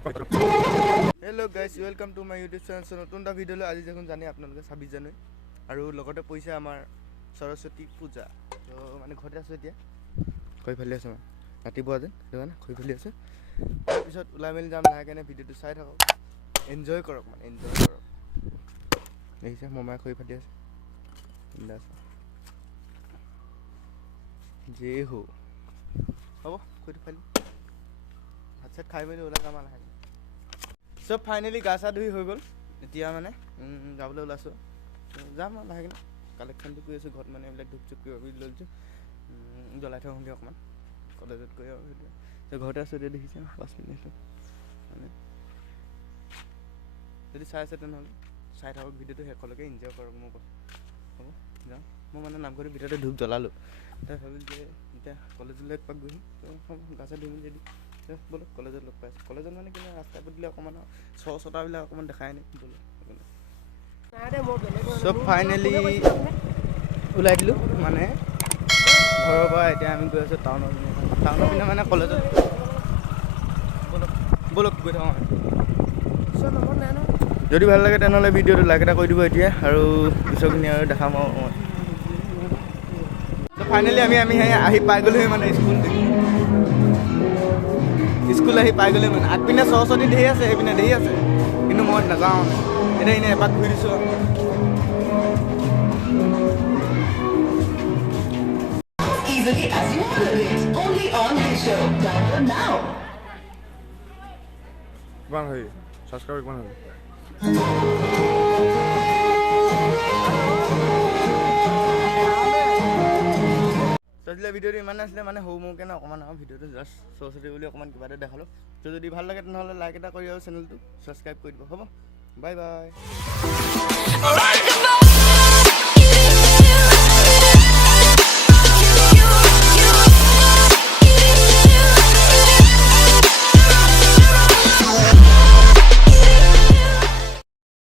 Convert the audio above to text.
Hello guys, welcome to my YouTube channel. So নতুন এটা ভিডিঅ'লৈ আজি দেখোন জানে আপোনালোকে 26 জানুৱাৰী আৰু লগতে পইছে আমাৰ সৰস্বতী পূজা। তো মানে ঘৰতে আছো এতিয়া। খৈ ফালি আছে মানে ৰাতিপুৱা যেন সেইটো মানে খৈ ফালি আছে। তাৰপিছত ওলাই মেলি যাম লাহেকৈ ভিডিঅ'টো চাই থাকক। এনজয় কৰক মানে এনজয় কৰক। দেখিছে মমাই খৈ ফালি আছে। বিন্দাছ। যে হো হ'ব খৈটো ফালি ভাত চাত খাই মেলি ওলাই যাম লাহেকৈ। সব ফাইনেলি গা চা ধুই হৈ গ'ল এতিয়া মানে যাবলৈ ওলাইছোঁ যাম আৰু লাহেকৈ কালেকশ্যনটো কৰি আছোঁ ঘৰত মানে এইবিলাক ধূপ চুপ কিবা কিবি লৈছোঁ জ্বলাই থওঁগৈ অকণমান কলেজত গৈ আৰু সেইটোৱে ঘৰতে আছোঁ এতিয়া দেখিছে 5 মিনিট মানে যদি চাই আছে তেনেহ'লে চাই থাকক ভিডিঅ'টো শেষলৈকে এনজয় কৰক মোক হ'ব যাওঁ মই মানে নামঘৰটোৰ ভিতৰতে ধূপ জ্বলালোঁ তাই ভাবিলোঁ যে এতিয়া কলেজলৈ একপাক গৈ হ'ব গা চা ধুই মেলি যদি ব'লক কলেজত লগ পাইছোঁ কলেজত মানে কিনে ৰাস্তা পদূলি অকণমান চটাবিলাক অকণমান দেখাই নাই ব'লক চব ফাইনেলি ওলাই দিলোঁ মানে ঘৰৰ পৰা এতিয়া আমি গৈ আছোঁ টাউনৰ পিনে মানে কলেজত ব'লক ব'লক গৈ থাকোঁ যদি ভাল লাগে তেনেহ'লে ভিডিঅ'টো লাইক এটা কৰি দিব এতিয়া আৰু পিছৰখিনি আৰু দেখাম আৰু মই ফাইনেলি আমি আহি পাই গ'লোহি মানে স্কুল আহি পাই গ'লে মানে আগপিনে সৰস্বতী ধেৰ আছে সেইপিনে ধেৰ আছে কিন্তু মই নাযাওঁ এতিয়া এনেই এপাক ঘূৰি দিছোঁ Easily as you order it, only on Meesho. Download now. কিমান হয় ছাবস্ক্ৰাইব কিমান হয় চলিলে ভিডিঅ'টো ইমানে আছিলে মানে সৰু মোৰকৈ ন অকণমান আৰু ভিডিঅ'টো জাষ্ট সৰস্বতী বুলি অকণমান কিবা এটা দেখালোঁ তো যদি ভাল লাগে তেনেহ'লে লাইক এটা কৰি আৰু চেনেলটো ছাবস্ক্ৰাইব কৰি দিব হ'ব বাই বাই